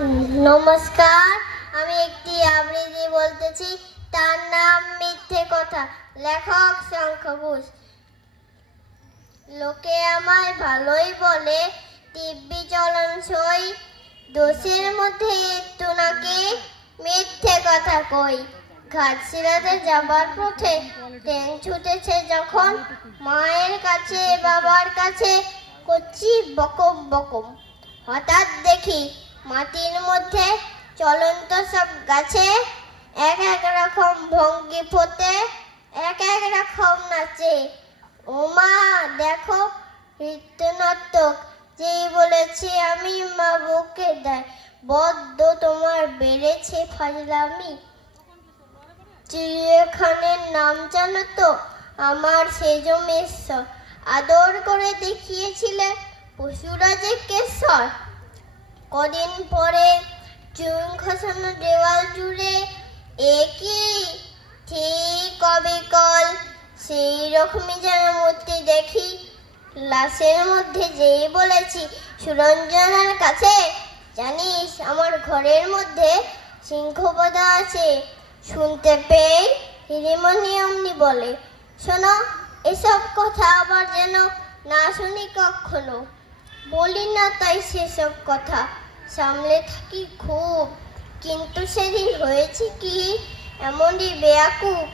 নমস্কার, আমি একটি আবৃত্তি বলতেছি। তার নাম মিথ্যে কথা। লেখক শঙ্খ ঘোষ। লোকে আমায় ভালোই বলে, দিব্যি চলন সই, দোষের মধ্যে একটু নাকি মিথ্যে কথা কই। ঘাটশিলাতে যাবার পথে ট্রেন ছুটেছে যখন, মায়ের কাছে বাবার কাছে করছি বকম বকম। হঠাৎ দেখি মাটির মধ্যে চলন্ত সব গাছে এক এক রকম ভঙ্গি ফোটে, এক এক রকম নাচে। ও মা দেখো নৃত্যনাটক, যেই বলেছি আমি মা বকে দেয়, বড্ড তোমার বেড়েছে ফাজলামি। চিড়িয়াখানের নাম জানো তো? আমার সেজমেশ্বর। আদর করে দেখিয়েছিলে পশুরাজের কেশর। কদিন পরে চুন খসানো দেওয়াল জুড়ে একই ঠিক অবিকল সেই রকমই যেন মূর্তি দেখি। লাশের মধ্যে যেই বলেছি সুরঞ্জনার কাছে, জানিস আমার ঘরের মধ্যে সিংহ বাঁধা আছে। শুনতে পেয়ে হিরিমণি অমনি বলে, শোনো এসব কথা আবার যেন না শুনি কখনো। বলি না তাই সেসব কথা, সামলে থাকি খুব। কিন্তু সেদিন হয়েছে কি এমনই বেয়াকুব,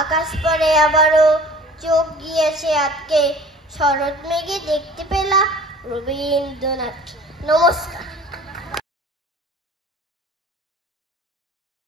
আকাশ পারে আবারও চোখ গিয়েছে আটকে। শরৎ মেঘে দেখতে পেলাম রবীন্দ্রনাথ। নমস্কার।